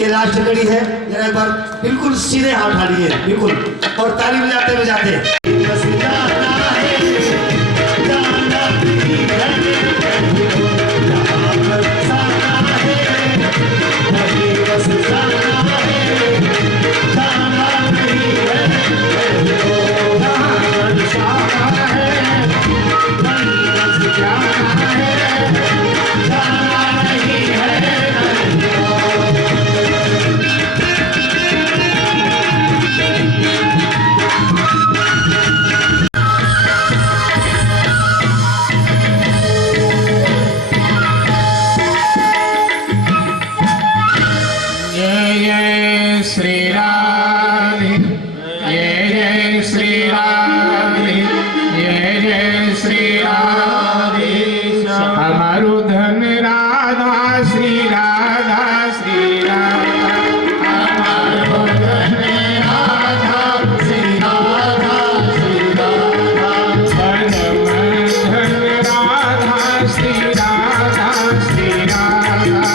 ये लास्ट कड़ी है। जरा एक बार बिल्कुल सीधे हाथ उठाइए बिल्कुल, और ताली बजाते बजाते बस जाना है, जाना नहीं है, जहाँ बरसाना है, वहीं बस जाना है, जाना नहीं है, जहाँ बरसाना है, वहीं बस जाना है, जाना नहीं है। श्री राधे, जय श्री राधे, जय श्री राधे। हमारो धन राधा श्री राधा, श्री राधा हमारो धन राधा श्री राधा, श्री राधा परम धन राधा श्री राधा, श्री राधा।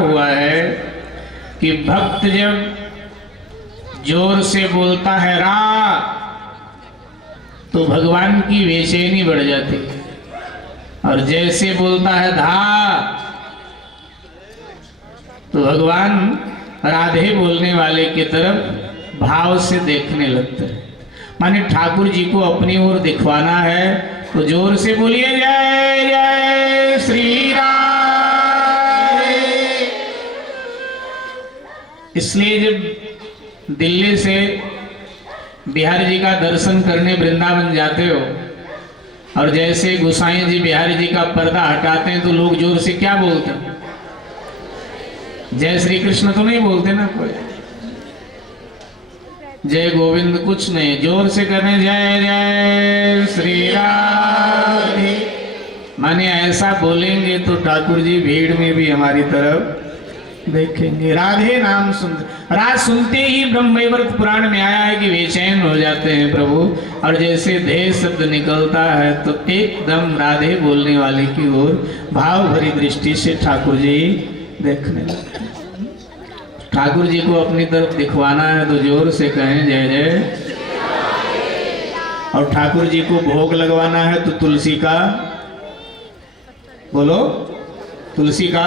हुआ है कि भक्त जब जोर से बोलता है रा, तो भगवान की बेचैनी बढ़ जाती, और जैसे बोलता है धा, तो भगवान राधे बोलने वाले की तरफ भाव से देखने लगते हैं। माने ठाकुर जी को अपनी ओर दिखवाना है तो जोर से बोलिए जय जय श्री राम। इसलिए जब दिल्ली से बिहारी जी का दर्शन करने वृंदावन जाते हो और जैसे गोसाई जी बिहारी जी का पर्दा हटाते हैं तो लोग जोर से क्या बोलते हैं? जय श्री कृष्ण तो नहीं बोलते ना कोई, जय गोविंद कुछ नहीं, जोर से करें जय जय श्री राम। माने ऐसा बोलेंगे तो ठाकुर जी भीड़ में भी हमारी तरफ देखेंगे। राधे नाम रात सुनते ही ब्रह्मवैवर्त पुराण में आया है कि बेचैन हो जाते हैं प्रभु, और जैसे धे शब्द निकलता है तो एकदम राधे बोलने वाले की ओर भाव भरी दृष्टि से ठाकुर जी देखने लगते हैं। ठाकुर जी को अपनी तरफ दिखवाना है तो जोर से कहें जय जय, और ठाकुर जी को भोग लगवाना है तो तुलसी का बोलो, तुलसी का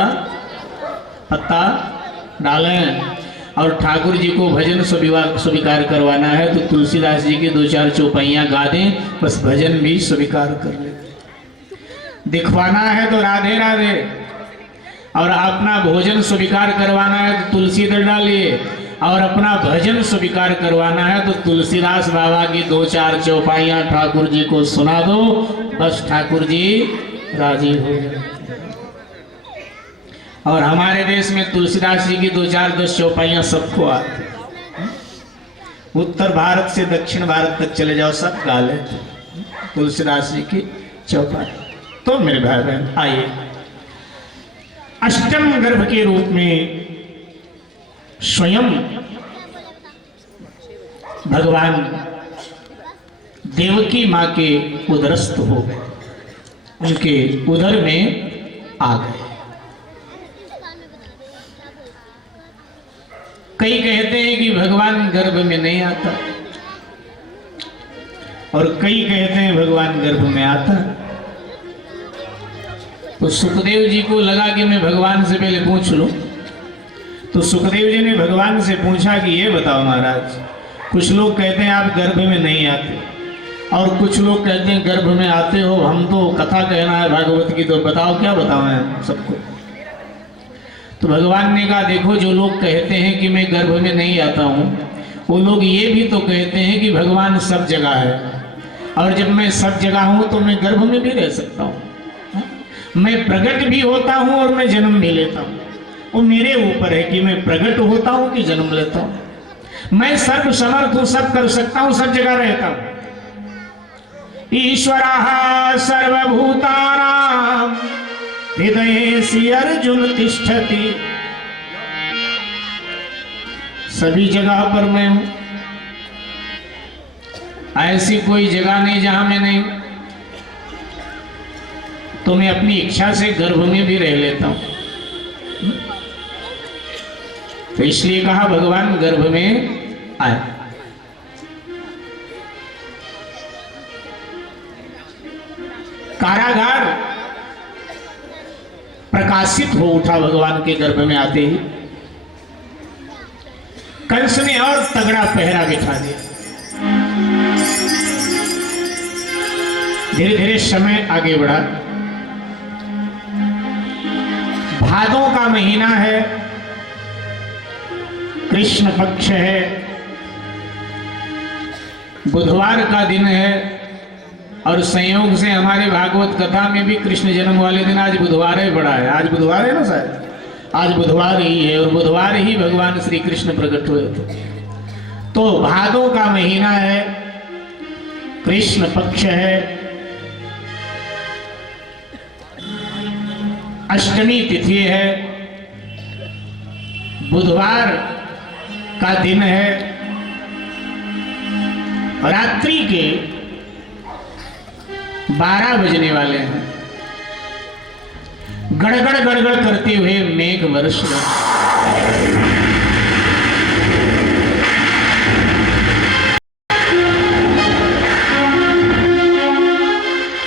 पत्ता डालें, और ठाकुर जी को भजन स्वीकार करवाना है तो तुलसीदास जी के 2-4 चौपाइयाँ गा दें, बस भजन भी स्वीकार कर ले। दिखवाना है तो राधे राधे, और अपना भोजन स्वीकार करवाना है तो तुलसी दल डालिए, और अपना भजन स्वीकार करवाना है तो तुलसीदास बाबा की 2-4 चौपाइयाँ ठाकुर जी को सुना दो, बस ठाकुर जी राजी हो जाए। और हमारे देश में तुलसीदास जी की 2-4-10 चौपाइयाँ सबको आती, उत्तर भारत से दक्षिण भारत तक चले जाओ सब गा लेते तुलसीदास जी की चौपाई। तो मेरे भाई बहन आइए, अष्टम गर्भ के रूप में स्वयं भगवान देवकी माँ के उदरस्थ हो गए, उनके उदर में आ गए। कई कहते हैं कि भगवान गर्भ में नहीं आता, और कई कहते हैं भगवान गर्भ में आता। तो सुखदेव जी को लगा कि मैं भगवान से पहले पूछ लूं, तो सुखदेव जी ने भगवान से पूछा कि ये बताओ महाराज, कुछ लोग कहते हैं आप गर्भ में नहीं आते, और कुछ लोग कहते हैं गर्भ में आते हो, हम तो कथा कहना है भागवत की, तो बताओ क्या बताओ है सबको। तो भगवान ने कहा देखो, जो लोग कहते हैं कि मैं गर्भ में नहीं आता हूँ, वो लोग ये भी तो कहते हैं कि भगवान सब जगह है, और जब मैं सब जगह हूँ तो मैं गर्भ में भी रह सकता हूँ, मैं प्रकट भी होता हूँ और मैं जन्म भी लेता हूँ। वो मेरे ऊपर है कि मैं प्रकट होता हूँ कि जन्म लेता हूँ। मैं सर्व समर्थ हूँ, सब कर सकता हूँ, सब जगह रहता हूँ। ईश्वरः सर्वभूतानां हृदयेषु अर्जुन तिष्ठति। सभी जगह पर मैं हूँ, ऐसी कोई जगह नहीं जहां मैं नहीं। तो मैं अपनी इच्छा से गर्भ में भी रह लेता हूं। तो इसलिए कहा भगवान गर्भ में आए। कारागार प्रकाशित हो उठा भगवान के गर्भ में आते ही। कंस ने और तगड़ा पहरा बिठा दिया। धीरे धीरे समय आगे बढ़ा। भादों का महीना है, कृष्ण पक्ष है, बुधवार का दिन है, और संयोग से हमारे भागवत कथा में भी कृष्ण जन्म वाले दिन आज बुधवार है पड़ा है। आज बुधवार है ना शायद, आज बुधवार ही है, और बुधवार ही भगवान श्री कृष्ण प्रकट हुए थे। तो भादों का महीना है, कृष्ण पक्ष है, अष्टमी तिथि है, बुधवार का दिन है, रात्रि के 12 बजने वाले हैं। गड़गड़ गड़गड़ करते हुए मेघ वर्ष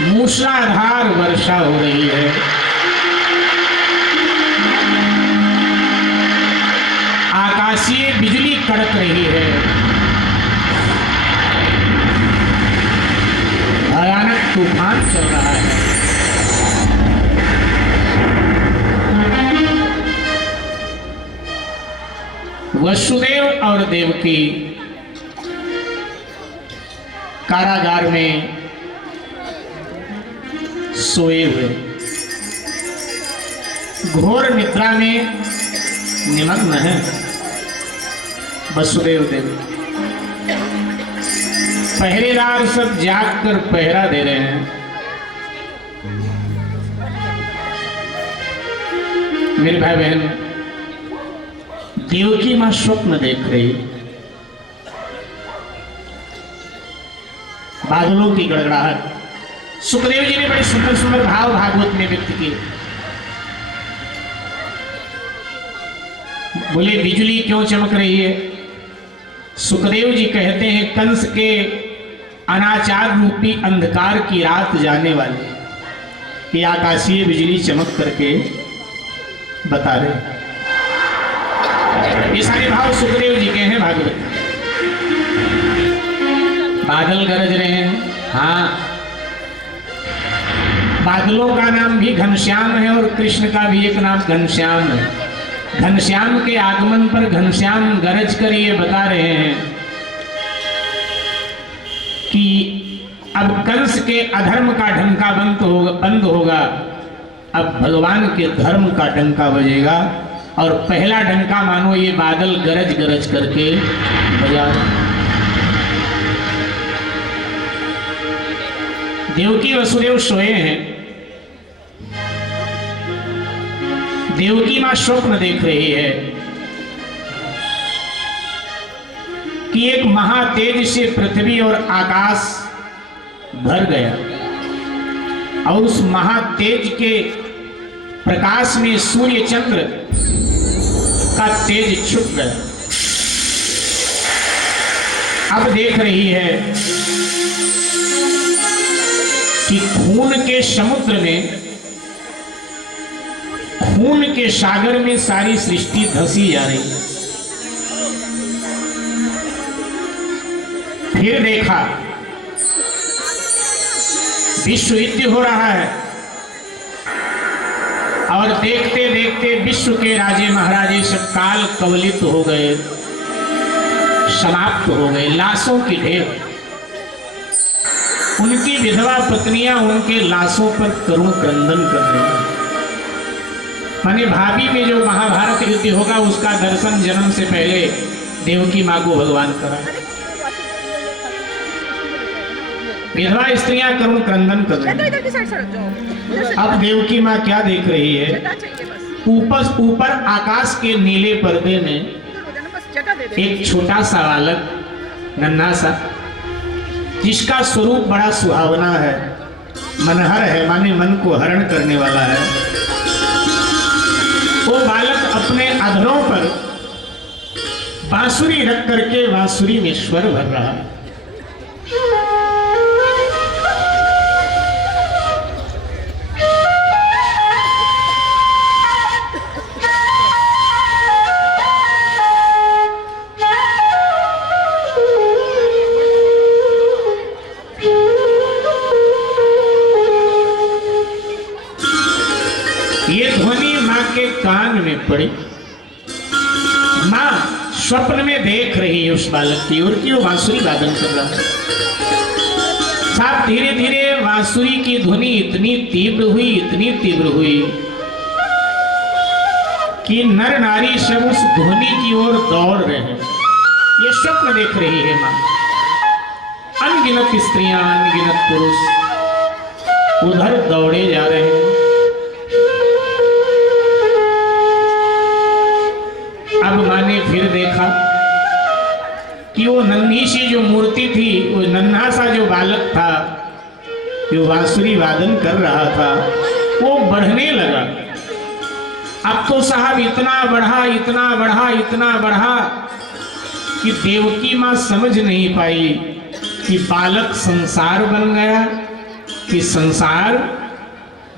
मूसलाधार वर्षा हो रही है। आकाशीय बिजली कड़क रही है। भयानक तूफान चल रहा है। वसुदेव और देवकी कारागार में सोए हुए घोर निद्रा में निमग्न है वसुदेव देव। पहरेदार सब जाग कर पहरा दे रहे हैं। मेरे भाई बहन, देवकी मां स्वप्न देख रही, बादलों की गड़गड़ाहट। सुखदेव जी ने बड़े सुंदर सुंदर भाव भागवत में व्यक्त किए। बोले बिजली क्यों चमक रही है? सुखदेव जी कहते हैं कंस के अनाचार रूपी अंधकार की रात जाने वाली कि आकाशीय बिजली चमक करके बता रहे। ये सारे भाव सुखदेव जी के हैं भागवत। बादल गरज रहे हैं, हाँ, बादलों का नाम भी घनश्याम है और कृष्ण का भी एक नाम घनश्याम है। घनश्याम के आगमन पर घनश्याम गरज कर ये बता रहे हैं कि अब कंस के अधर्म का ढंका बंद होगा, अब भगवान के धर्म का डंका बजेगा। और पहला डंका मानो ये बादल गरज गरज करके बजा। देवकी वसुदेव सोए हैं। देवकी मां स्वप्न देख रही है कि एक महातेज से पृथ्वी और आकाश भर गया और उस महातेज के प्रकाश में सूर्य चंद्र का तेज छुप गया। अब देख रही है कि खून के समुद्र में, खून के सागर में सारी सृष्टि धंसी जा रही है। फिर देखा विश्व युद्ध हो रहा है और देखते देखते विश्व के राजे महाराजे सब काल कवलित हो गए, समाप्त हो गए। लाशों की ढेर, उनकी विधवा पत्नियां उनके लाशों पर करुण क्रंदन कर रही हैं। माने भावी में जो महाभारत युद्ध होगा उसका दर्शन जन्म से पहले देवकी मां को भगवान करा। विधवा स्त्रियां करुण क्रंदन कर रही हैं। अब देवकी मां क्या देख रही है? ऊपर आकाश के नीले पर्दे में एक छोटा सा बालक, नन्हा सा, जिसका स्वरूप बड़ा सुहावना है, मनहर है, माने मन को हरण करने वाला है। वो बालक अपने अधरों पर बांसुरी रख करके बांसुरी में स्वर भर रहा है। ये ध्वनि मां के कान में पड़ी। मां स्वप्न में देख रही है उस बालक की ओर कि वो बांसुरी वादन कर रहा है। साथ धीरे धीरे बांसुरी की ध्वनि इतनी तीव्र हुई, इतनी तीव्र हुई कि नर नारी सब उस ध्वनि की ओर दौड़ रहे हैं। ये स्वप्न देख रही है मां। अनगिनत स्त्रियां, अनगिनत पुरुष उधर दौड़े जा रहे हैं। अब मां ने फिर देखा कि वो नन्ही सी जो मूर्ति थी, वो नन्हा सा जो बालक था जो बांसुरी वादन कर रहा था, वो बढ़ने लगा। अब तो साहब इतना बढ़ा इतना बढ़ा इतना बढ़ा कि देवकी मां समझ नहीं पाई कि बालक संसार बन गया कि संसार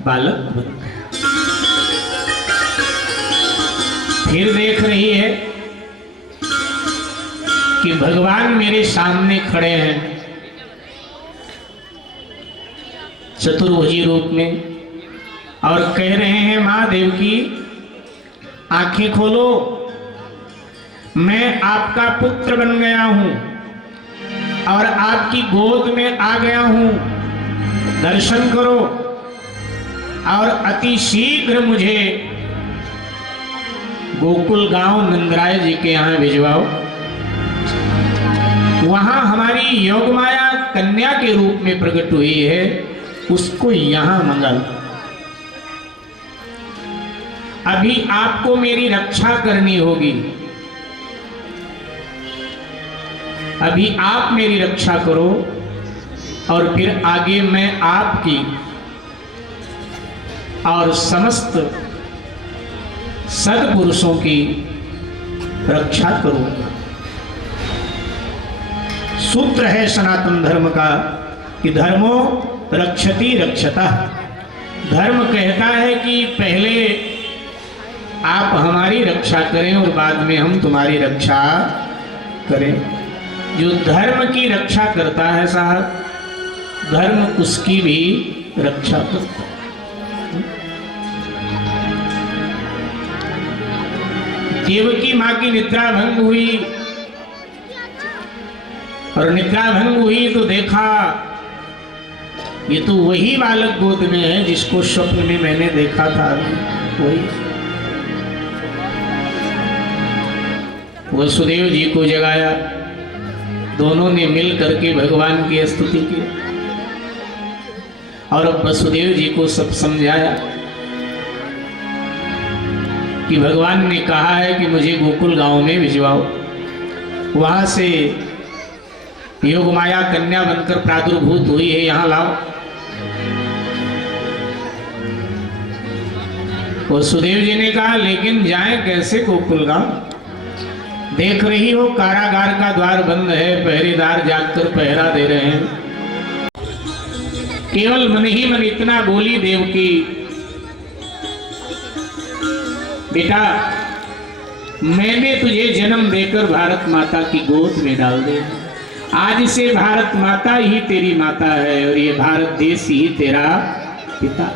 बालक बन गया। फिर देख रही है कि भगवान मेरे सामने खड़े हैं चतुर्भुजी रूप में और कह रहे हैं मां देवकी आंखें खोलो, मैं आपका पुत्र बन गया हूं और आपकी गोद में आ गया हूं, दर्शन करो और अति शीघ्र मुझे गोकुल गांव नंदराय जी के यहां भिजवाओ। वहां हमारी योगमाया कन्या के रूप में प्रकट हुई है, उसको यहां मंगा लो। अभी आपको मेरी रक्षा करनी होगी, अभी आप मेरी रक्षा करो और फिर आगे मैं आपकी और समस्त सद्पुरुषों की रक्षा करूंगा। सूत्र है सनातन धर्म का कि धर्मो रक्षति रक्षता। धर्म कहता है कि पहले आप हमारी रक्षा करें और बाद में हम तुम्हारी रक्षा करें। जो धर्म की रक्षा करता है साहब, धर्म उसकी भी रक्षा करता है। देवकी मां की निद्रा भंग हुई और निद्रा भंग हुई तो देखा ये तो वही बालक गोद में है जिसको स्वप्न में मैंने देखा था। वही वसुदेव जी को जगाया, दोनों ने मिल करके भगवान की स्तुति की और अब वसुदेव जी को सब समझाया कि भगवान ने कहा है कि मुझे गोकुल गांव में भिजवाओ, वहां से योगमाया कन्या बनकर प्रादुर्भूत हुई है, यहां लाओ। वसुदेव जी ने कहा लेकिन जाएं कैसे गोकुल गांव? देख रही हो कारागार का द्वार बंद है, पहरेदार जागकर पहरा दे रहे हैं। केवल मन ही मन इतना बोली देवकी, बेटा मैंने तुझे जन्म देकर भारत माता की गोद में डाल दिया। आज से भारत माता ही तेरी माता है और ये भारत देश ही तेरा पिता।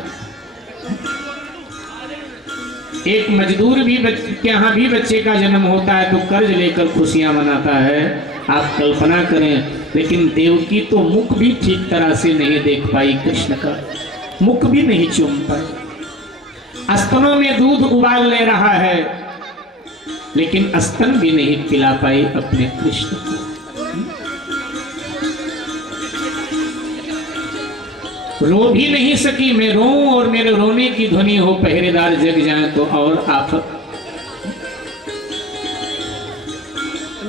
एक मजदूर भी के यहाँ भी बच्चे का जन्म होता है तो कर्ज लेकर खुशियां मनाता है, आप कल्पना करें। लेकिन देवकी तो मुख भी ठीक तरह से नहीं देख पाई, कृष्ण का मुख भी नहीं चूम पाई। स्तनों में दूध उबाल ले रहा है लेकिन स्तन भी नहीं पिला पाई अपने कृष्ण को। रो भी नहीं सकी, मैं रोऊं और मेरे रोने की ध्वनि हो, पहरेदार जग जाए तो और आफत।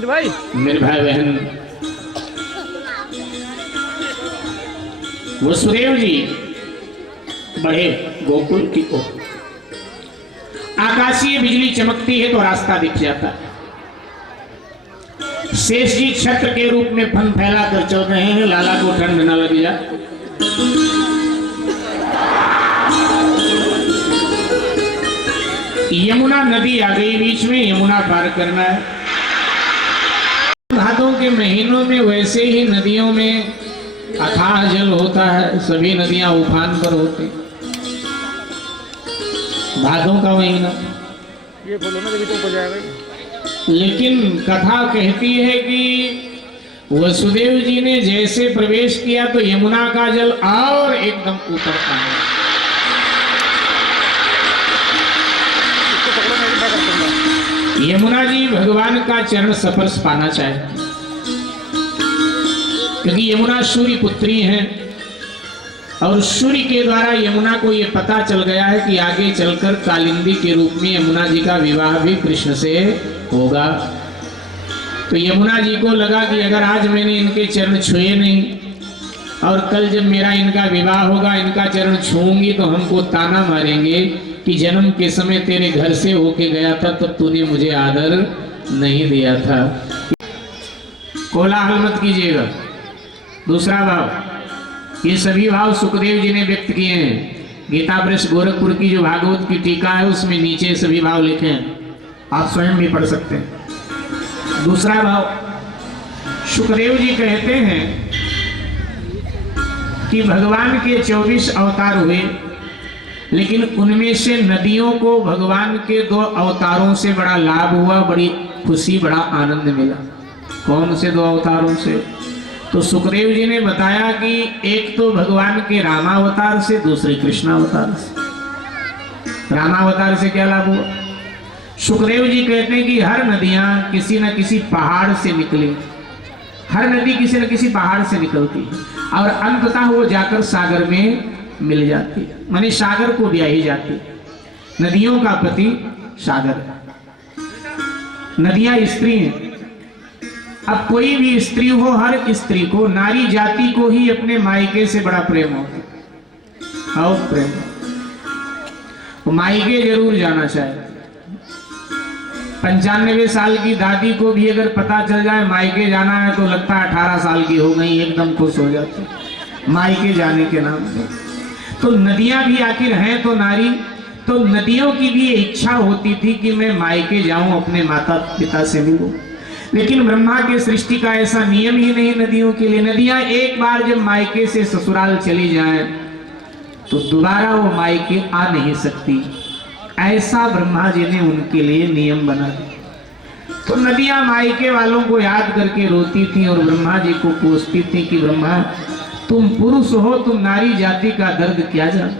भाई मेरे भाई बहन, वसुदेव जी बढ़े गोकुल की ओर। आकाशीय बिजली चमकती है तो रास्ता दिख जाता है। शेष जी छत्र के रूप में फन फैला कर चल रहे हैं, लाला को ठंड न लग जाए। यमुना नदी आ गई बीच में, यमुना पार करना है। भादों के महीनों में वैसे ही नदियों में अथाह जल होता है, सभी नदियां उफान पर होती। भादों का महीना ये बोलो ना तो हो जाएगा। लेकिन कथा कहती है कि वसुदेव जी ने जैसे प्रवेश किया तो यमुना का जल और एकदम ऊपर आया। यमुना जी भगवान का चरण स्पर्श पाना चाहती, क्योंकि यमुना सूर्य पुत्री है और सूर्य के द्वारा यमुना को यह पता चल गया है कि आगे चलकर कालिंदी के रूप में यमुना जी का विवाह भी कृष्ण से होगा। तो यमुना जी को लगा कि अगर आज मैंने इनके चरण छुए नहीं और कल जब मेरा इनका विवाह होगा इनका चरण छूंगी तो हमको ताना मारेंगे, कि जन्म के समय तेरे घर से होके गया था तब तूने मुझे आदर नहीं दिया था। कोलाहल मत कीजिएगा। दूसरा भाव, ये सभी भाव सुखदेव जी ने व्यक्त किए हैं। गीता प्रेस गोरखपुर की जो भागवत की टीका है उसमें नीचे सभी भाव लिखे हैं, आप स्वयं भी पढ़ सकते हैं। दूसरा भाव, सुखदेव जी कहते हैं कि भगवान के 24 अवतार हुए, लेकिन उनमें से नदियों को भगवान के 2 अवतारों से बड़ा लाभ हुआ, बड़ी खुशी, बड़ा आनंद मिला। कौन से 2 अवतारों से? तो सुखदेव जी ने बताया कि एक तो भगवान के रामावतार से, दूसरे कृष्णावतार से। रामावतार से क्या लाभ हुआ? सुखदेव जी कहते हैं कि हर नदियां किसी न किसी पहाड़ से निकली, हर नदी किसी न किसी पहाड़ से निकलती है और अंततः वो जाकर सागर में मिल जाती है, माने सागर को ब्याही जाती है। नदियों का पति सागर है, नदियां स्त्री हैं। अब कोई भी स्त्री हो, हर स्त्री को, नारी जाति को ही अपने मायके से बड़ा प्रेम होता है, और प्रेम वो मायके जरूर जाना चाहिए। 95 साल की दादी को भी अगर पता चल जाए मायके जाना है तो लगता है 18 साल की हो गई, एकदम खुश हो जाती मायके जाने के नाम पे। तो नदियां भी आखिर हैं तो नारी, तो नदियों की भी इच्छा होती थी कि मैं मायके जाऊं, अपने माता पिता से मिलूं। लेकिन ब्रह्मा के सृष्टि का ऐसा नियम ही नहीं नदियों के लिए। नदियां एक बार जब मायके से ससुराल चली जाएं तो दोबारा वो मायके आ नहीं सकती, ऐसा ब्रह्मा जी ने उनके लिए नियम बना दिया। तो नदियां मायके वालों को याद करके रोती थी और ब्रह्मा जी को पूछती थी कि ब्रह्मा, तुम पुरुष हो, तुम नारी जाति का दर्द क्या जानो,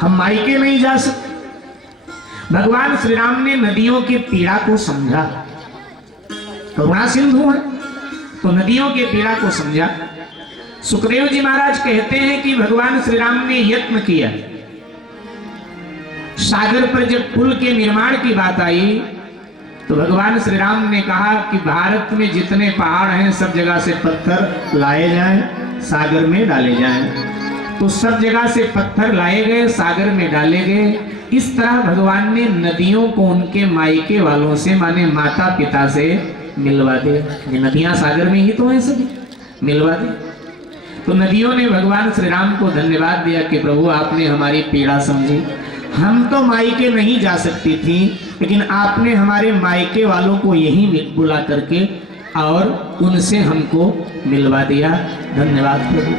हम मायके नहीं जा सकते। भगवान श्री राम ने नदियों की पीड़ा को समझा, करुणा सिंधु है तो नदियों के पीड़ा को समझा। सुखदेव जी महाराज कहते हैं कि भगवान श्री राम ने यत्न किया, सागर पर जब पुल के निर्माण की बात आई तो भगवान श्री राम ने कहा कि भारत में जितने पहाड़ हैं सब जगह से पत्थर लाए जाएं, सागर में डाले जाएं। तो सब जगह से पत्थर लाए गए, सागर में डाले गए। इस तरह भगवान ने नदियों को उनके मायके वालों से, माने माता पिता से मिलवा दिया। ये नदियां सागर में ही तो हैं, सभी मिलवा दी। तो नदियों ने भगवान श्री राम को धन्यवाद दिया कि प्रभु आपने हमारी पीड़ा समझी, हम तो मायके नहीं जा सकती थी, लेकिन आपने हमारे मायके वालों को यहीं बुला करके और उनसे हमको मिलवा दिया। धन्यवाद प्रभु,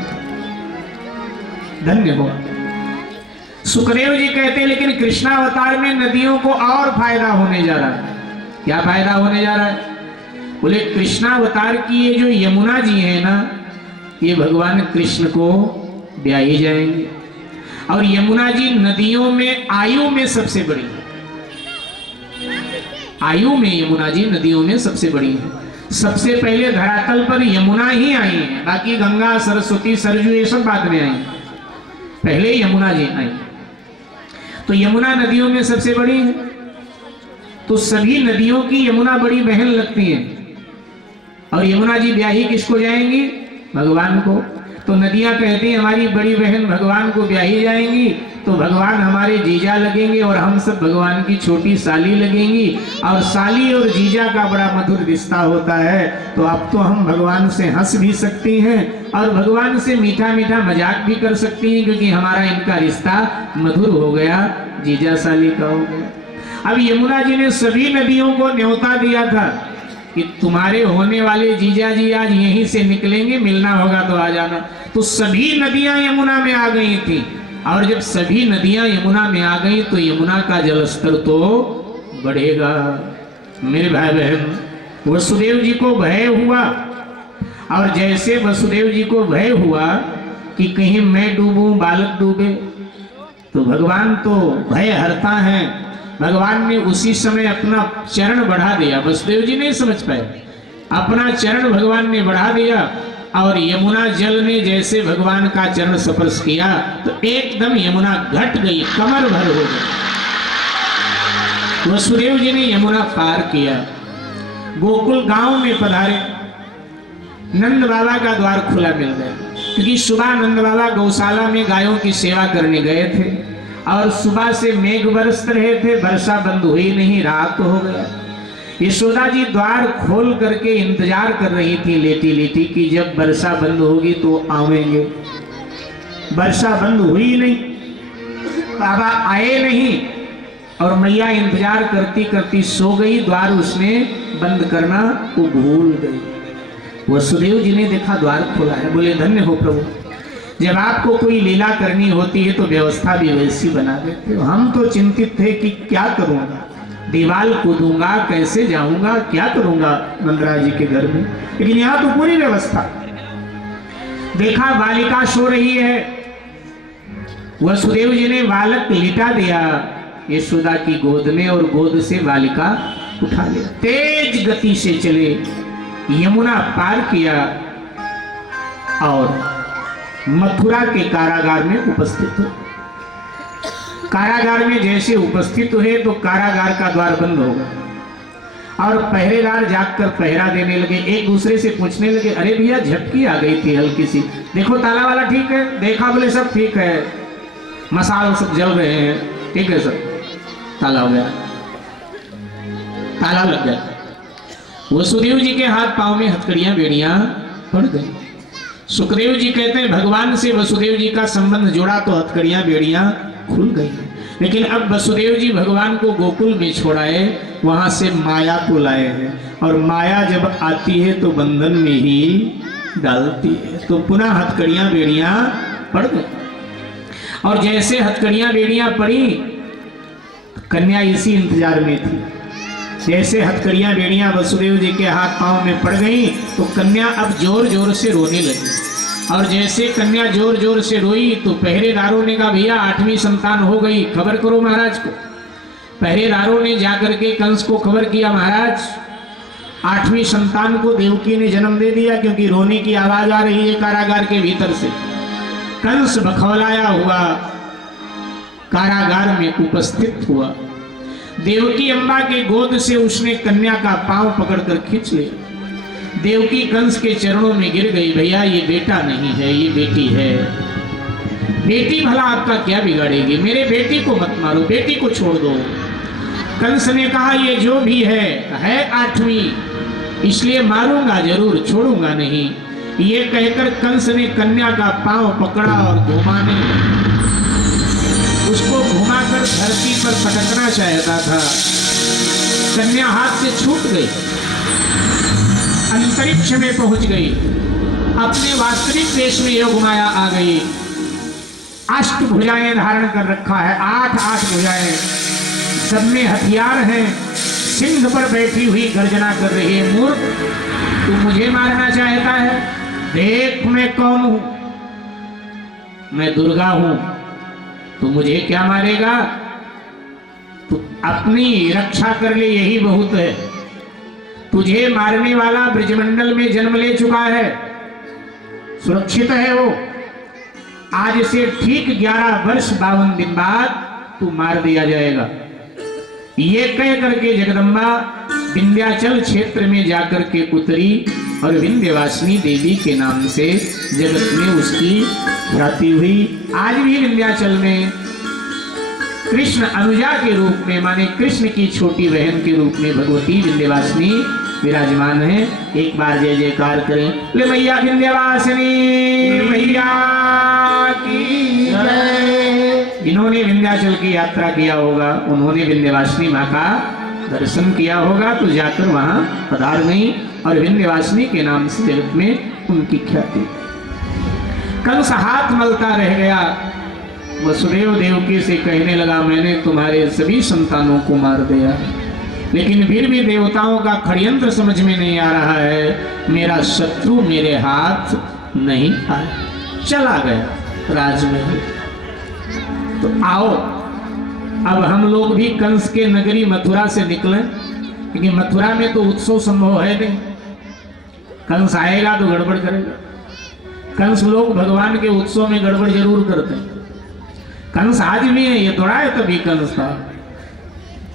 धन्य हो। सुखदेव जी कहते हैं लेकिन कृष्णावतार में नदियों को और फायदा होने जा रहा है। क्या फायदा होने जा रहा है? बोले कृष्णावतार की ये जो यमुना जी है ना, ये भगवान कृष्ण को ब्याही जाएंगे। और यमुना जी नदियों में आयु में सबसे बड़ी है, आयु में यमुना जी नदियों में सबसे बड़ी है। सबसे पहले धरातल पर यमुना ही आई है, बाकी गंगा सरस्वती सरजू ये सब बाद में आई, पहले यमुना जी आई। तो यमुना नदियों में सबसे बड़ी है, तो सभी नदियों की यमुना बड़ी बहन लगती है। और यमुना जी ब्याही किसको जाएंगी? भगवान को। तो नदियां कहती हैं हमारी बड़ी बहन भगवान को ब्याही जाएंगी, तो भगवान हमारे जीजा लगेंगे और हम सब भगवान की छोटी साली लगेंगी। और साली और जीजा का बड़ा मधुर रिश्ता होता है, तो अब तो हम भगवान से हंस भी सकती हैं और भगवान से मीठा मीठा मजाक भी कर सकती हैं, क्योंकि हमारा इनका रिश्ता मधुर हो गया, जीजा साली का हो गया। अब यमुना जी ने सभी नदियों को न्योता दिया था कि तुम्हारे होने वाले जीजा जी आज यहीं से निकलेंगे, मिलना होगा तो आ जाना। तो सभी नदियां यमुना में आ गई थी, और जब सभी नदियां यमुना में आ गई तो यमुना का जलस्तर तो बढ़ेगा। मेरे भाई बहन, वसुदेव जी को भय हुआ, और जैसे वसुदेव जी को भय हुआ कि कहीं मैं डूबूं, बालक डूबे, तो भगवान तो भय हरता है। भगवान ने उसी समय अपना चरण बढ़ा दिया, वसुदेव जी नहीं समझ पाए, अपना चरण भगवान ने बढ़ा दिया, और यमुना जल ने जैसे भगवान का चरण स्पर्श किया तो एकदम यमुना घट गई, कमर भर हो गई। वसुदेव जी ने यमुना पार किया, गोकुल गांव में पधारे। नंद बाबा का द्वार खुला मिल गया, क्योंकि सुबह नंद बाबा गौशाला में गायों की सेवा करने गए थे। और सुबह से मेघ बरस रहे थे, वर्षा बंद हुई नहीं, रात हो गया। यशोदा जी द्वार खोल करके इंतजार कर रही थी लेटी लेटी कि जब वर्षा बंद होगी तो आवेंगे। वर्षा बंद हुई नहीं, बाबा आए नहीं, और मैया इंतजार करती करती सो गई। द्वार उसने बंद करना वो भूल गई। वसुदेव जी ने देखा द्वार खुला है, बोले धन्य हो प्रभु, जब आपको कोई लीला करनी होती है तो व्यवस्था भी वैसी बना देते हो। हम तो चिंतित थे कि क्या करूंगा, दीवाल कूदूंगा, कैसे जाऊंगा, क्या करूंगा नंदराज जी के घर में, लेकिन यहाँ तो पूरी व्यवस्था। देखा बालिका सो रही है, वसुदेव जी ने बालक लिटा दिया यशोदा की गोद में और गोद से बालिका उठा लिया। तेज गति से चले, यमुना पार किया और मथुरा के कारागार में उपस्थित हो। कारागार में जैसे उपस्थित हुए तो कारागार का द्वार बंद हो गया और पहरेदार जागकर पहरा देने लगे। एक दूसरे से पूछने लगे, अरे भैया झपकी आ गई थी हल्की सी, देखो ताला वाला ठीक है? देखा, बोले सब ठीक है, मसाल सब जल रहे हैं, ठीक है सब। ताला हो गया, ताला लग गया। वसुदेव जी के हाथ पांव में हथकड़ियां बेड़ियां पड़ गई। सुखदेव जी कहते हैं भगवान से वसुदेव जी का संबंध जुड़ा तो हथकड़ियां बेड़ियां खुल गई। लेकिन अब वसुदेव जी भगवान को गोकुल में छोड़ाए, वहां से माया को लाए हैं, और माया जब आती है तो बंधन में ही डालती है। तो पुनः हथकड़ियां बेड़ियां पड़ गई, और जैसे हथकड़ियां बेड़ियां पड़ी, कन्या इसी इंतजार में थी। जैसे हथकड़ियां बेड़ियां वसुदेव जी के हाथ पांव में पड़ गई तो कन्या अब जोर जोर से रोने लगी, और जैसे कन्या जोर जोर से रोई तो पहरेदारों ने कहा भैया 8वीं संतान हो गई, खबर करो महाराज को। पहरेदारों ने जाकर के कंस को खबर किया, महाराज 8वीं संतान को देवकी ने जन्म दे दिया, क्योंकि रोने की आवाज आ रही है कारागार के भीतर से। कंस बखौलाया हुआ कारागार में उपस्थित हुआ। देवकी अम्बा के गोद से उसने कन्या का पांव पकड़कर खींच लिया। देवकी कंस के चरणों में गिर गई, भैया ये बेटा नहीं है, ये बेटी है। बेटी भला आपका क्या बिगाड़ेगी, मेरे बेटी को मत मारो, बेटी को छोड़ दो। कंस ने कहा ये जो भी है 8वीं, इसलिए मारूंगा जरूर, छोड़ूंगा नहीं। ये कहकर कंस ने कन्या का पांव पकड़ा और घुमाने, उसको घुमाकर धरती पर पटकना चाहता था। कन्या हाथ से छूट गई, अंतरिक्ष में पहुंच गई, अपने वास्तविक देश में योगमाया आ गई। 8 भुजाएं धारण कर रखा है, 8 भुजाएं, सब में हथियार हैं। सिंह पर बैठी हुई गर्जना कर रही है, मूर्ख तू मुझे मारना चाहता है, देख मैं कौन हूं, मैं दुर्गा हूं, तू मुझे क्या मारेगा? तू अपनी रक्षा कर ले, यही बहुत है। तुझे मारने वाला ब्रजमंडल में जन्म ले चुका है, सुरक्षित है वो। आज से ठीक 11 वर्ष 52 दिन बाद तू मार दिया जाएगा। ये कह करके जगदम्बा विंध्याचल क्षेत्र में जाकर के उतरी और विंध्यवासिनी देवी के नाम से जगत में उसकी ख्याति हुई। आज भी विंध्याचल में कृष्ण अनुजा के रूप में, माने कृष्ण की छोटी बहन के रूप में भगवती विंध्यवासिनी विराजमान है। एक बार जय जयकार करें, ले मैया विंध्यवासिनी मैया की जय। जिन्होंने विंध्याचल की यात्रा किया होगा उन्होंने विंध्यवासिनी माँ का दर्शन किया होगा, तो जाकर वहां पधार गई और विंध्यवासिनी के नाम से जगत में उनकी ख्याति। कंस हाथ मलता रह गया, वसुदेव देवकी से कहने लगा मैंने तुम्हारे सभी संतानों को मार दिया, लेकिन फिर भी देवताओं का षड्यंत्र समझ में नहीं आ रहा है, मेरा शत्रु मेरे हाथ नहीं आया, चला गया राजमहल। तो आओ अब हम लोग भी कंस के नगरी मथुरा से निकलें, क्योंकि मथुरा में तो उत्सव संभव है नहीं। कंस आएगा तो गड़बड़ करेगा। कंस लोग भगवान के उत्सव में गड़बड़ जरूर करते हैं। कंस आज भी है, ये थोड़ा है तभी कंस था,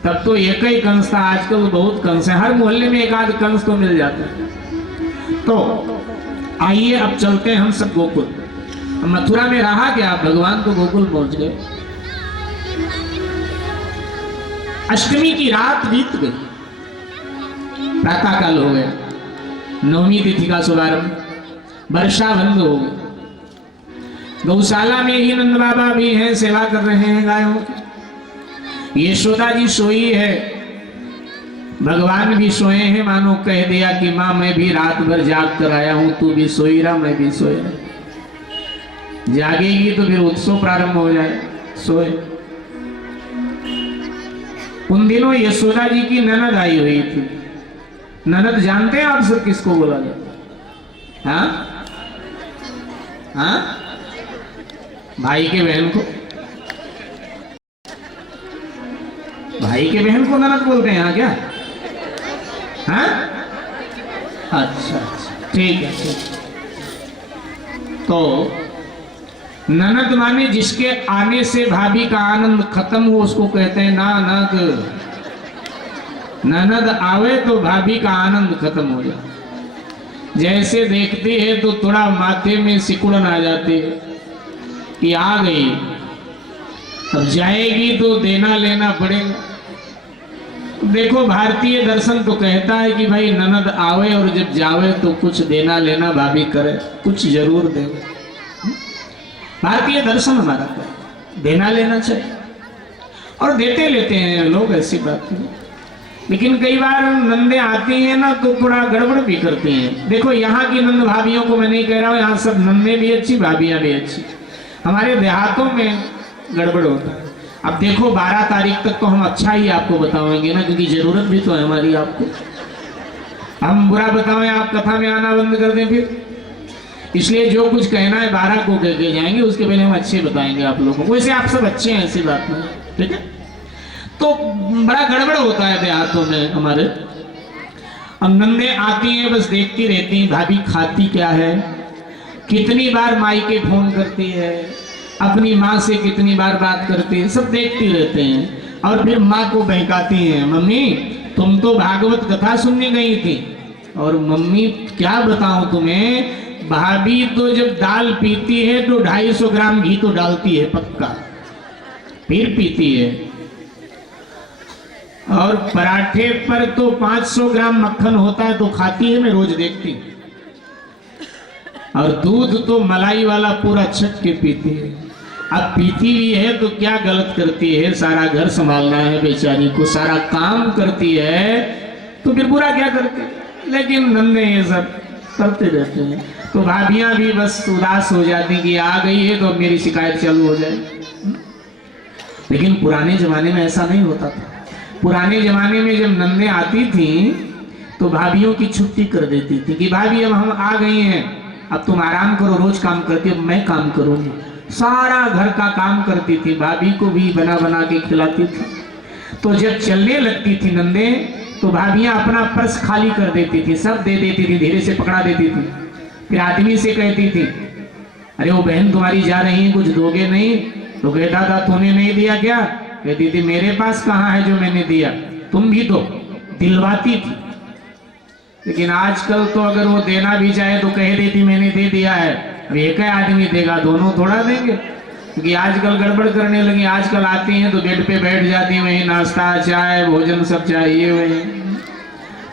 तब तो एक ही कंस था, आजकल बहुत कंस है, हर मोहल्ले में एक आध कंस तो मिल जाता है। तो आइए अब चलते हैं हम सब गोकुल। मथुरा में रहा क्या, भगवान तो गोकुल पहुंच गए। अष्टमी की रात बीत गई, प्रातः काल हो गया, नवमी तिथि का शुभारंभ, वर्षा बंद हो गई। गौशाला में ही नंद बाबा भी हैं, सेवा कर रहे हैं गायों की। यशोदा जी सोई है, भगवान भी सोए हैं। मानो कह दिया कि माँ मैं भी रात भर जाग कर आया हूं, तू भी सोई रहा, मैं भी सोए रहा। जागेगी तो फिर उत्सव प्रारंभ हो जाए, सोए। उन दिनों यशोदा जी की ननद आई हुई थी। ननद जानते हैं आप सब किसको बोला जाता? हाँ हाँ, भाई के बहन को, भाई के बहन को ननद बोलते हैं यहाँ क्या? हाँ, अच्छा अच्छा, ठीक है ठीक। तो ननद माने जिसके आने से भाभी का आनंद खत्म हो उसको कहते हैं नानद। ननद आवे तो भाभी का आनंद खत्म हो जाए। जैसे देखती है तो थोड़ा माथे में सिकुड़न आ जाती है कि आ गई, अब जाएगी तो देना लेना पड़ेगा। देखो भारतीय दर्शन तो कहता है कि भाई ननद आवे और जब जावे तो कुछ देना लेना भाभी करे, कुछ जरूर दे। भारतीय दर्शन हमारा है, देना लेना चाहिए और देते लेते हैं लोग, ऐसी बात नहीं। लेकिन कई बार नंदे आती हैं ना तो थोड़ा गड़बड़ भी करती हैं। देखो यहाँ की नंद भाभियों को मैं नहीं कह रहा हूँ, यहाँ सब नंदे भी अच्छी, भाभियाँ भी अच्छी। हमारे देहातों में गड़बड़ होता है। अब देखो 12 तारीख तक तो हम अच्छा ही आपको बताएंगे ना, क्योंकि जरूरत भी तो है हमारी आपको। हम बुरा बताएं आप कथा में आना बंद कर दें फिर, इसलिए जो कुछ कहना है 12 को कह के जाएंगे, उसके पहले हम अच्छे बताएंगे आप लोगों को। वैसे आप सब अच्छे हैं, ऐसी बात नहीं, ठीक है। तो बड़ा गड़बड़ होता है देहातों में हमारे। अब नंदे आती हैं, बस देखती रहती हैं भाभी खाती क्या है, कितनी बार माई के फोन करती है, अपनी माँ से कितनी बार बात करती है, सब देखती रहते हैं। और फिर माँ को बहकाती हैं, मम्मी तुम तो भागवत कथा सुनने गई थी। और मम्मी क्या बताऊं तुम्हें, भाभी तो जब दाल पीती है तो 250 ग्राम घी तो डालती है पक्का, फिर पीती है। और पराठे पर तो 500 ग्राम मक्खन होता है तो खाती है, मैं रोज देखती हूँ। और दूध तो मलाई वाला पूरा छट के पीती है। अब पीती भी है तो क्या गलत करती है, सारा घर संभालना है बेचारी को, सारा काम करती है तो फिर बुरा क्या करती है। लेकिन नन्हे ये सब करते रहते हैं तो भाभियां भी बस उदास हो जाती कि आ गई है तो मेरी शिकायत चालू हो जाए। लेकिन पुराने जमाने में ऐसा नहीं होता था। पुराने जमाने में जब नन्हे आती थी तो भाभियों की छुट्टी कर देती थी कि भाभी अब हम आ गई हैं, अब तुम आराम करो, रोज काम करती, अब मैं काम करूंगी। सारा घर का काम करती थी, भाभी को भी बना बना के खिलाती थी। तो जब चलने लगती थी नंदे तो भाभियां अपना पर्स खाली कर देती थी, सब दे देती थी, धीरे से पकड़ा देती थी। फिर आदमी से कहती थी, अरे वो बहन तुम्हारी जा रही है, कुछ दोगे नहीं? तो कहता था तूने नहीं दिया क्या? कहती थी मेरे पास कहाँ है जो मैंने दिया, तुम भी दो, दिलवाती थी। लेकिन आजकल तो अगर वो देना भी चाहे तो कह देती मैंने दे दिया है। अब एक ही आदमी देगा, दोनों थोड़ा देंगे, क्योंकि आजकल गड़बड़ करने लगी। आजकल आती हैं तो बेड पे बैठ जाती हैं, वही नाश्ता चाय भोजन सब चाहिए वही।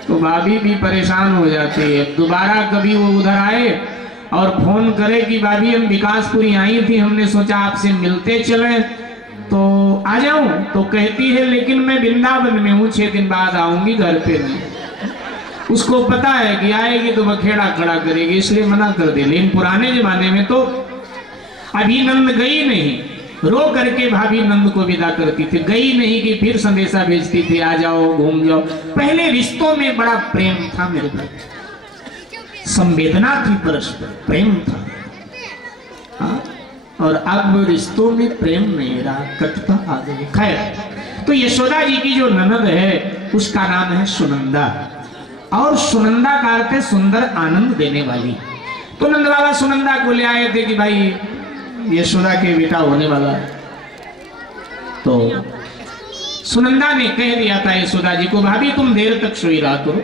तो भाभी भी परेशान हो जाती है। दोबारा कभी वो उधर आए और फोन करे कि भाभी हम विकासपुरी आई थी, हमने सोचा आपसे मिलते चले तो आ जाऊं, तो कहती है लेकिन मैं वृंदावन में हूँ, 6 दिन बाद आऊंगी, घर पे नहीं। उसको पता है कि आएगी तो बखेड़ा खड़ा करेगी, इसलिए मना कर दे। लेकिन पुराने जमाने में तो अभी नंद गई नहीं, रो करके भाभी नंद को विदा करती थी। गई नहीं कि फिर संदेशा भेजती थी आ जाओ घूम जाओ। पहले रिश्तों में बड़ा प्रेम था मेरे भाई, संवेदना थी, परस्पर प्रेम था। हाँ? और अब रिश्तों में प्रेम नहीं रहा, कटता आ गई। खैर, तो यशोदा जी की जो ननद है उसका नाम है सुनंदा, और सुनंदा का अर्थ है सुंदर आनंद देने वाली। तो नंद बाबा सुनंदा को ले आए थे कि भाई यशोदा के बेटा होने वाला है। तो सुनंदा ने कह दिया था यशोदा जी को, भाभी तुम देर तक सोई रहा करो,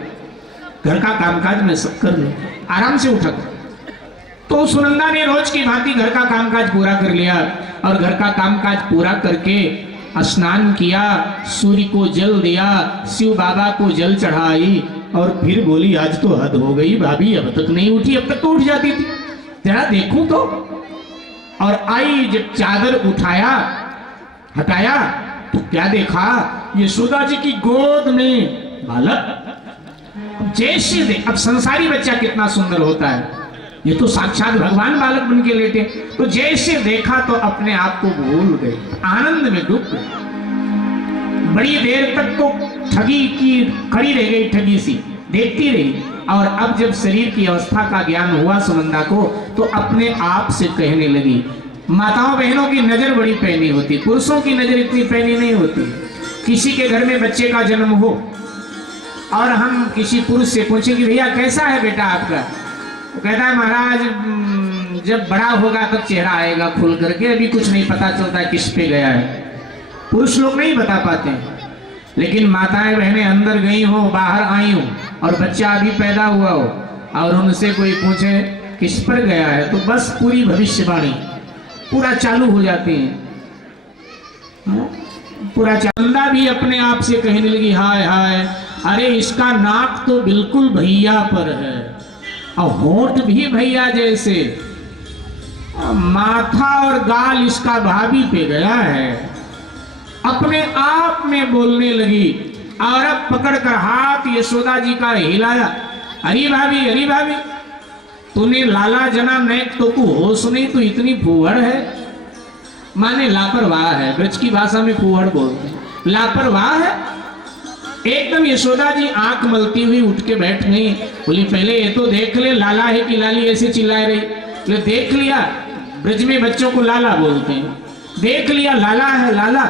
घर का कामकाज मैं सब कर लूं, आराम से उठा करो। तो सुनंदा ने रोज की भांति घर का कामकाज पूरा कर लिया और घर का कामकाज पूरा करके स्नान किया, सूर्य को जल दिया, शिव बाबा को जल चढ़ाई और फिर बोली आज तो हद हो गई भाभी, अब तक नहीं उठी, अब तक तो उठ जाती थी, जरा देखूं तो। और आई, जब चादर उठाया हटाया तो क्या देखा, यशोदा जी की गोद में बालक। जैसे अब संसारी बच्चा कितना सुंदर होता है, ये तो साक्षात भगवान बालक बन के लेटे। तो जैसे देखा तो अपने आप को भूल गए, आनंद में डूब गए। बड़ी देर तक तो ठगी की खड़ी रह गई, ठगी सी देखती रही। और अब जब शरीर की अवस्था का ज्ञान हुआ सुनंदा को, तो अपने आप से कहने लगी। माताओं बहनों की नजर बड़ी पैनी होती, पुरुषों की नजर इतनी पैनी नहीं होती। किसी के घर में बच्चे का जन्म हो और हम किसी पुरुष से पूछे कि भैया कैसा है बेटा आपका, वो कहता है महाराज जब बड़ा होगा तब चेहरा आएगा खुल करके, अभी कुछ नहीं पता चलता किस पे गया है। पुरुष लोग नहीं बता पाते, लेकिन माताएं बहनें अंदर गई हो, बाहर आई हो और बच्चा अभी पैदा हुआ हो और उनसे कोई पूछे किस पर गया है, तो बस पूरी भविष्यवाणी पूरा चालू हो जाती है, पूरा। चंदा भी अपने आप से कहने लगी हाय हाय, अरे इसका नाक तो बिल्कुल भैया पर है और होंठ भी भैया जैसे, माथा और गाल इसका भाभी पे गया है। अपने आप में बोलने लगी और अब पकड़कर हाथ यशोदा जी का हिलाया, अरे भाभी तूने लाला जना नैक तो को होश नहीं, तो इतनी फूहड़ है, माने लापरवाह है, ब्रज की भाषा में फूहड़ बोलते हैं, लापरवाह है एकदम। यशोदा जी आंख मलती हुई उठ के बैठ गई, बोली पहले ये तो देख ले लाला है कि लाली, ऐसे चिल्ला रही। बोले देख लिया, ब्रज में बच्चों को लाला बोलते हैं, देख लिया लाला है लाला,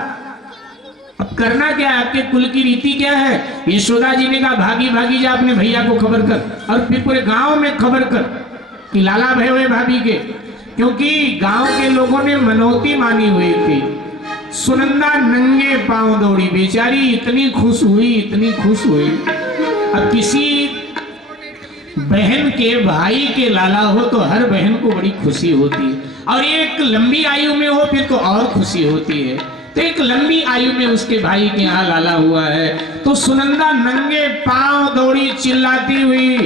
अब करना क्या है, आपके कुल की रीति क्या है। यशोदा जी ने कहा भागी जा अपने भैया को खबर कर और फिर पूरे गांव में खबर कर कि लाला भय हुए भाभी के, क्योंकि गांव के लोगों ने मनौती मानी हुई थी। सुनंदा नंगे पांव दौड़ी, बेचारी इतनी खुश हुई। अब किसी बहन के भाई के लाला हो तो हर बहन को बड़ी खुशी होती है, और एक लंबी आयु में हो फिर तो और खुशी होती है। तो एक लंबी आयु में उसके भाई के यहाँ लाला हुआ है, तो सुनंदा नंगे पांव दौड़ी, चिल्लाती हुई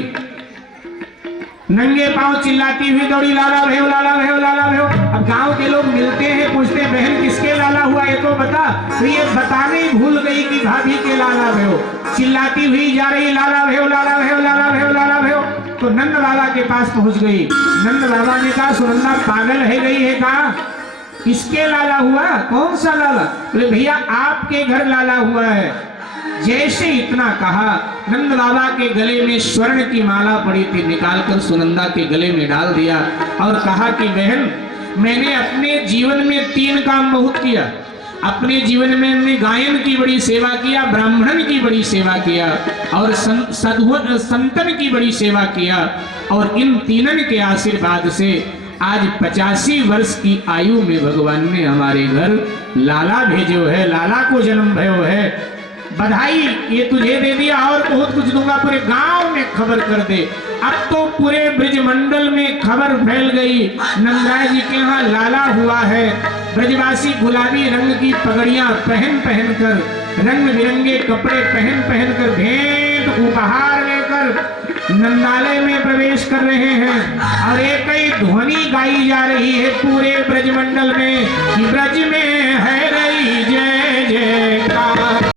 दौड़ी, लाला भयो लाला भयो लाला भयो। अब गांव के लोग मिलते हैं, पूछते हैं बहन किसके लाला हुआ ये तो बता, तो ये बताने ही भूल गई कि भाभी के लाला भयो। चिल्लाती हुई जा रही लाला भयो लाला भयो लाला भयो लाला भयो। तो नंद बाबा के पास पहुंच गई। नंद बाबा ने कहा सुनंदा पागल है गई है, कहा किसके लाला हुआ, कौन सा लाला। बोले भैया आपके घर लाला हुआ है। जैसे इतना कहा, नंद बाबा के गले में स्वर्ण की माला पड़ी थी, निकालकर सुनंदा के गले में डाल दिया और कहा कि बहन मैंने अपने जीवन में 3 काम बहुत किया। अपने जीवन में हमने गायन की बड़ी सेवा किया, ब्राह्मणन की बड़ी सेवा किया और संतन की बड़ी सेवा किया, और इन तीनन के आशीर्वाद से आज 85 वर्ष की आयु में भगवान ने हमारे घर लाला भेजो है, लाला को जन्म भयो है। बधाई ये तुझे दे दिया और बहुत कुछ दूंगा, पूरे गांव में खबर कर दे। अब तो पूरे ब्रजमंडल में खबर फैल गई, नंदराय जी के यहाँ लाला हुआ है। ब्रजवासी गुलाबी रंग की पगड़ियां पहन कर, रंग बिरंगे कपड़े पहन कर, भेंट उपहार लेकर नंदालय में प्रवेश कर रहे हैं, और एक ही ध्वनि गाई जा रही है पूरे ब्रजमंडल में कि ब्रज में है रही जय जयकार।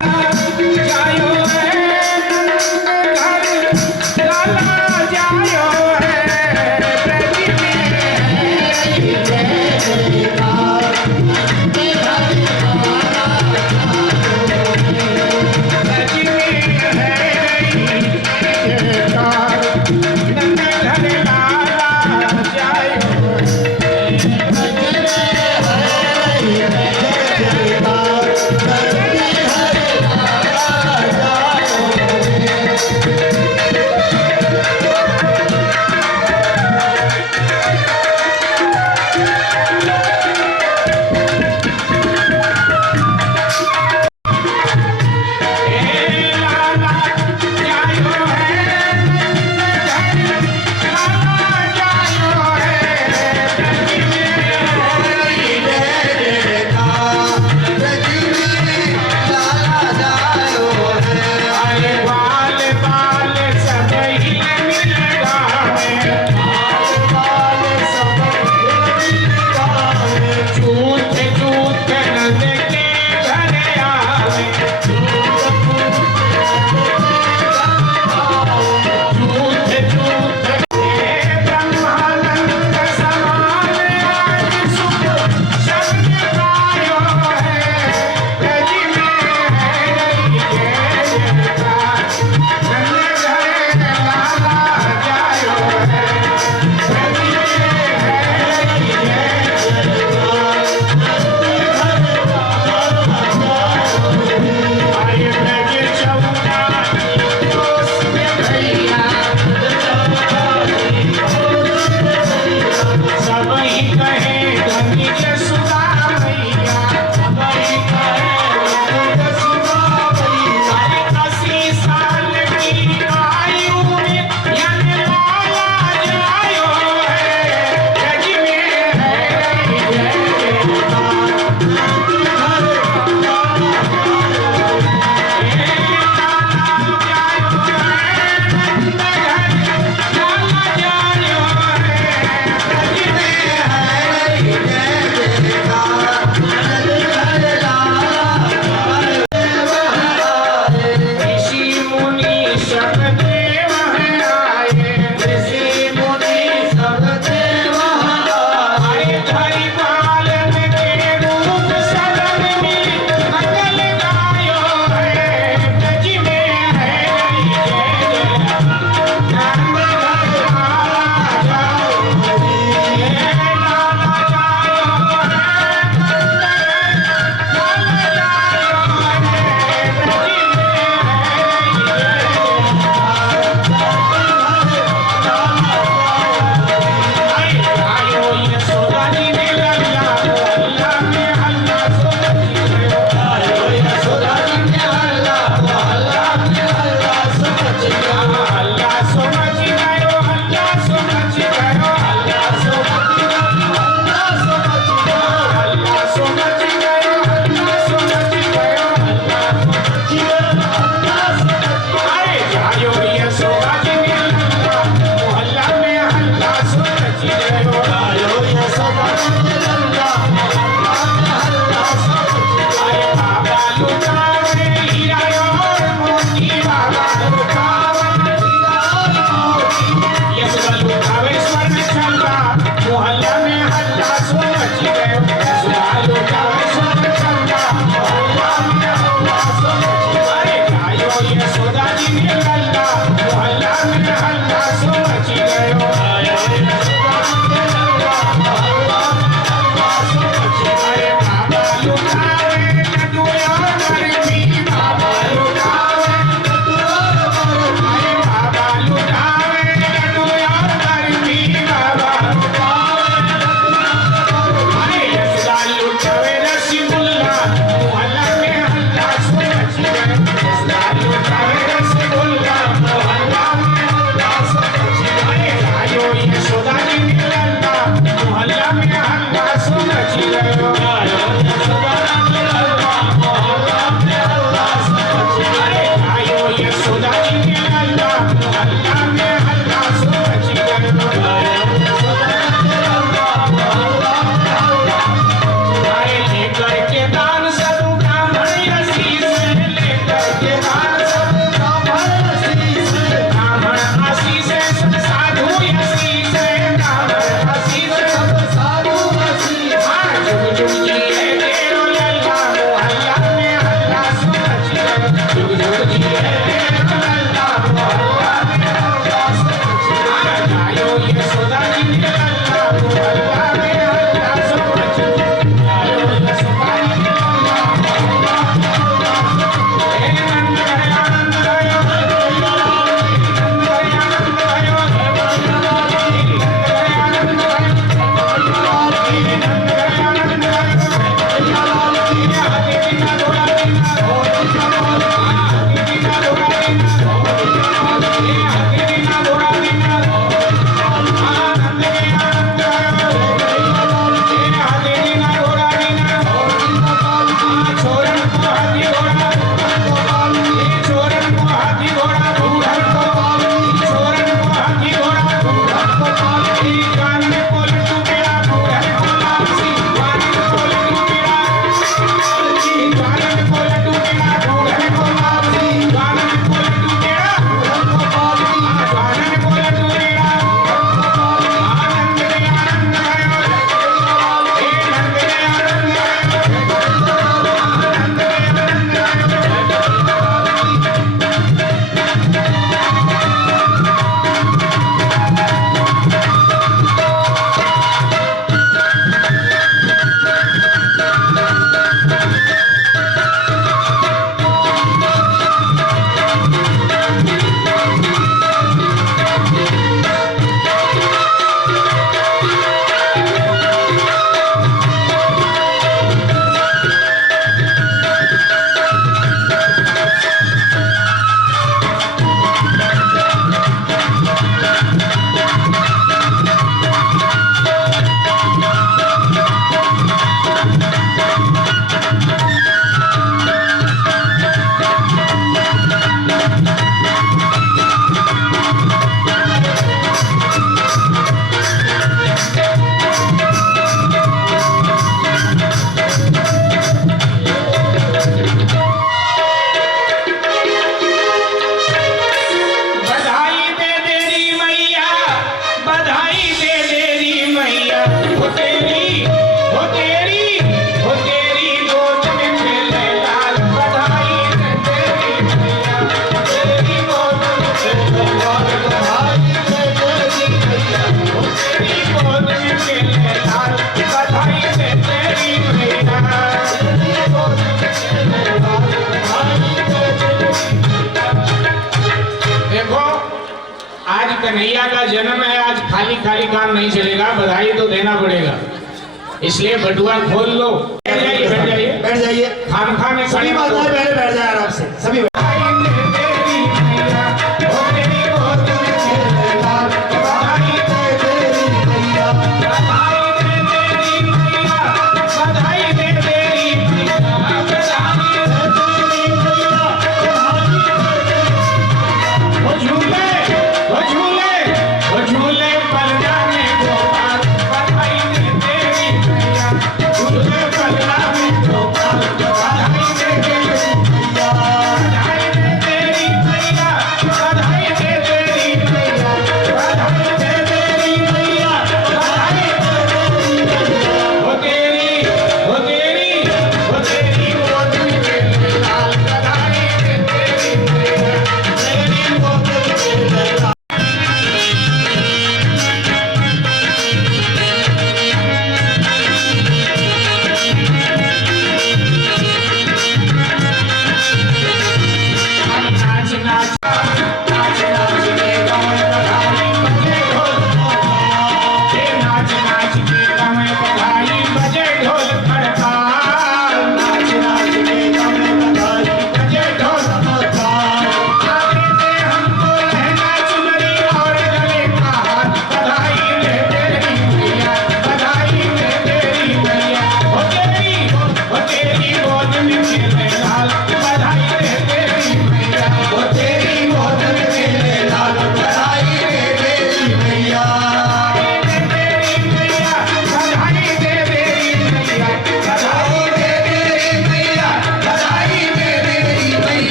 कन्हैया का जन्म है, आज खाली खाली काम नहीं चलेगा, बधाई तो देना पड़ेगा। इसलिए बटुआ खोल लो। बैठ जाइए, बैठ जाइए, बैठ जाइए। खामखा में सभी माताएं पहले बैठ जाए आराम से, सभी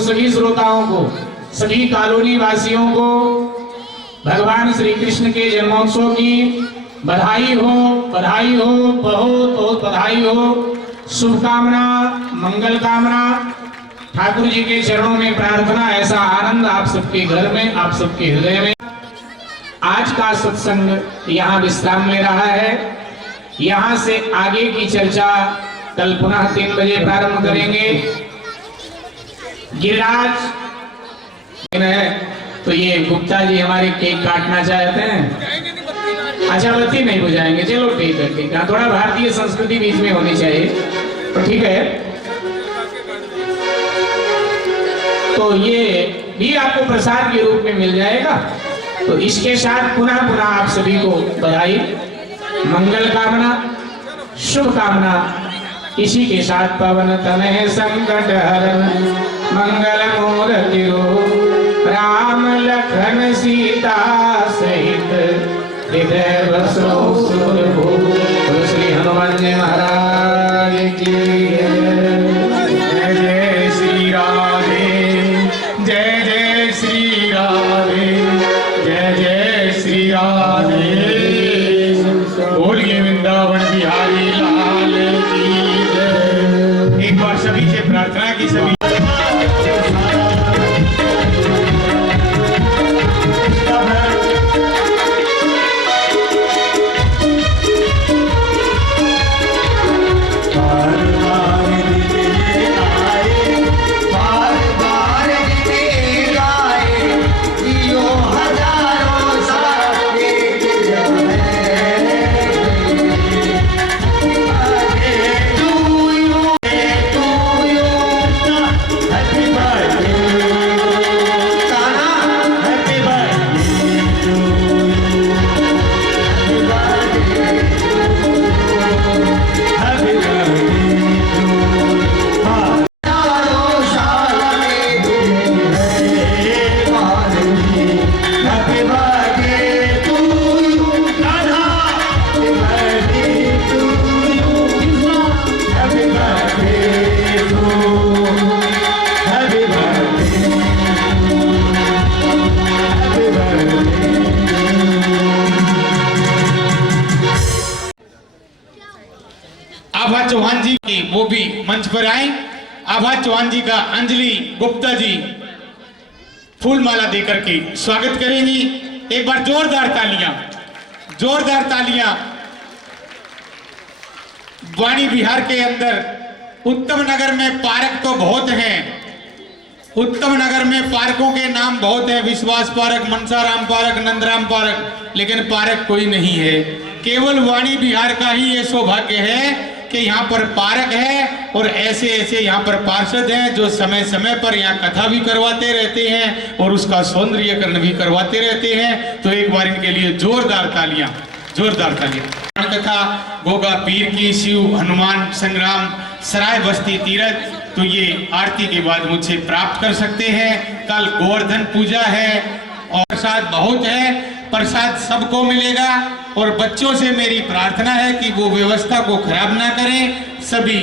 सभी श्रोताओं को, सभी कॉलोनी वासियों को भगवान श्री कृष्ण के जन्मोत्सव की बधाई हो, बधाई हो, बहुत बहुत बधाई हो। शुभकामना, मंगल कामना, ठाकुर जी के चरणों में प्रार्थना, ऐसा आनंद आप सबके घर में, आप सबके हृदय में। आज का सत्संग यहाँ विश्राम ले रहा है। यहाँ से आगे की चर्चा कल पुनः 3 बजे प्रारंभ करेंगे। गिरिराज है तो ये गुप्ता जी हमारे केक काटना चाहते हैं। अच्छा, बत्ती नहीं बुझाएंगे, चलो ठीक है, ठीक है। थोड़ा भारतीय संस्कृति बीच में होनी चाहिए, तो ठीक है। तो ये भी आपको प्रसाद के रूप में मिल जाएगा। तो इसके साथ पुनः पुनः आप सभी को बधाई, मंगल कामना, शुभ कामना। इसी के साथ पवन तनय संकट हरण मंगल मूर्ति राम लखन सीता सहित हृदय बसो सुरभूप। श्री हनुमान जी महाराज की जय। जय श्री राधे, जय जय श्री राधे, जय जय श्री राधे। बोलिए वृंदावन बिहारी लाल की जय। एक बार सभी से प्रार्थना की सभी आभा चौहान जी की वो भी मंच पर आए। आभा चौहान जी का अंजलि गुप्ता जी फूलमाला देकर के स्वागत करेंगी। एक बार जोरदार तालियां, जोरदार तालियां। वाणी विहार के अंदर उत्तम नगर में पार्क तो बहुत हैं, उत्तम नगर में पार्कों के नाम बहुत हैं, विश्वास park, Mansaram park, Nandram park, लेकिन पार्क कोई नहीं है। केवल वाणी विहार का ही ये सौभाग्य है कि यहाँ पर पार्क है और ऐसे ऐसे यहाँ पर पार्षद हैं जो समय समय पर यहाँ कथा भी करवाते रहते हैं और उसका सौंदर्यीकरण भी करवाते रहते हैं। तो एक बार इनके लिए जोरदार तालियां, जोरदार तालियां। कथा गोगा पीर की शिव हनुमान संग्राम सराय बस्ती तीरथ, तो ये आरती के बाद मुझसे प्राप्त कर सकते हैं। कल गोवर्धन पूजा है और प्रसाद बहुत है, प्रसाद सबको मिलेगा। और बच्चों से मेरी प्रार्थना है कि वो व्यवस्था को खराब ना करें, सभी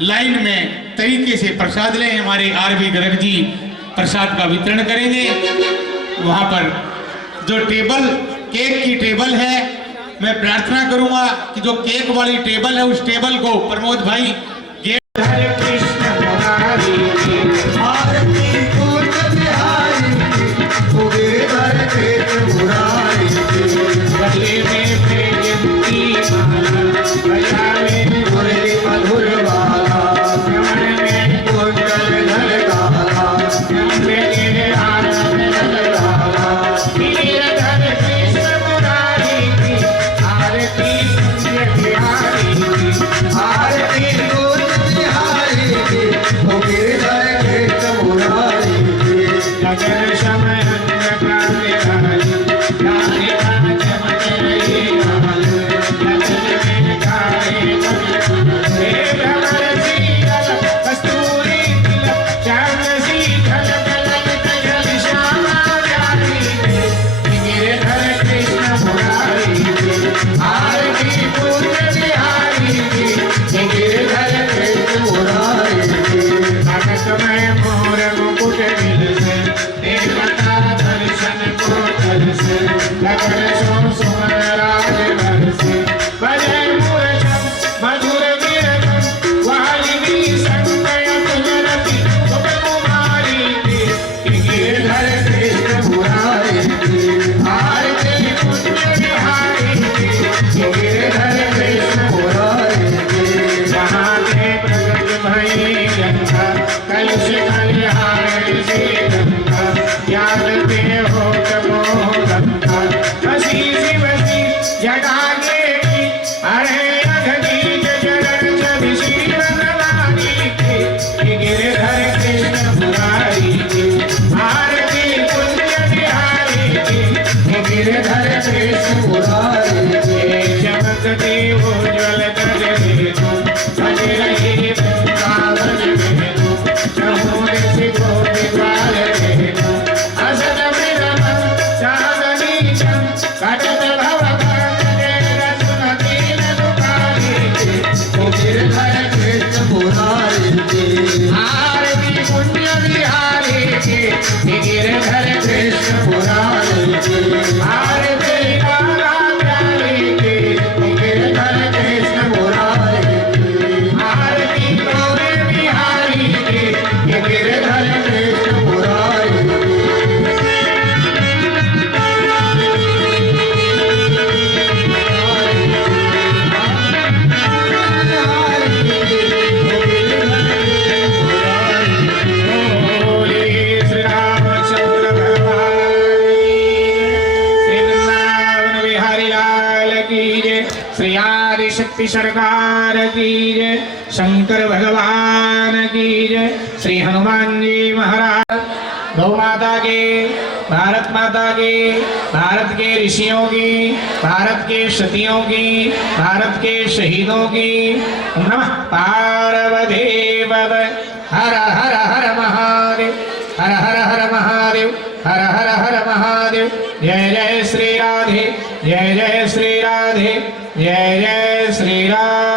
लाइन में तरीके से प्रसाद लें। हमारे आरवी गर्ग जी प्रसाद का वितरण करेंगे। वहां पर जो टेबल, केक की टेबल है, मैं प्रार्थना करूंगा कि जो केक वाली टेबल है उस टेबल को प्रमोद भाई गेट। हरे कृष्ण मुरारी आरती पूर्ण बिहारी, गोविंद कृष्ण मुरारी, गले में प्रेमती माला, बजावे मुरली मधुर वाला, श्रवण में कुंडल धरकाला, में आनंद लगाला। गिरिधर कृष्ण मुरारी की आरती पूर्ण बिहारी की, आरती पूर्ण बिहारी की, गिरिधर कृष्ण मुरारी की। गगन समय श्री आदि शक्ति सरकार की जय, शंकर भगवान की जय, श्री हनुमान जी महाराज, गौ माता की, भारत माता की, भारत के ऋषियों की, भारत के सतियों की, भारत के शहीदों की। नमः पार्वती पते हर हर हर महादेव, हर हर हर महादेव, हर हर हर महादेव। जय जय श्री राधे, जय जय श्री राधे, जय जय श्री राधे।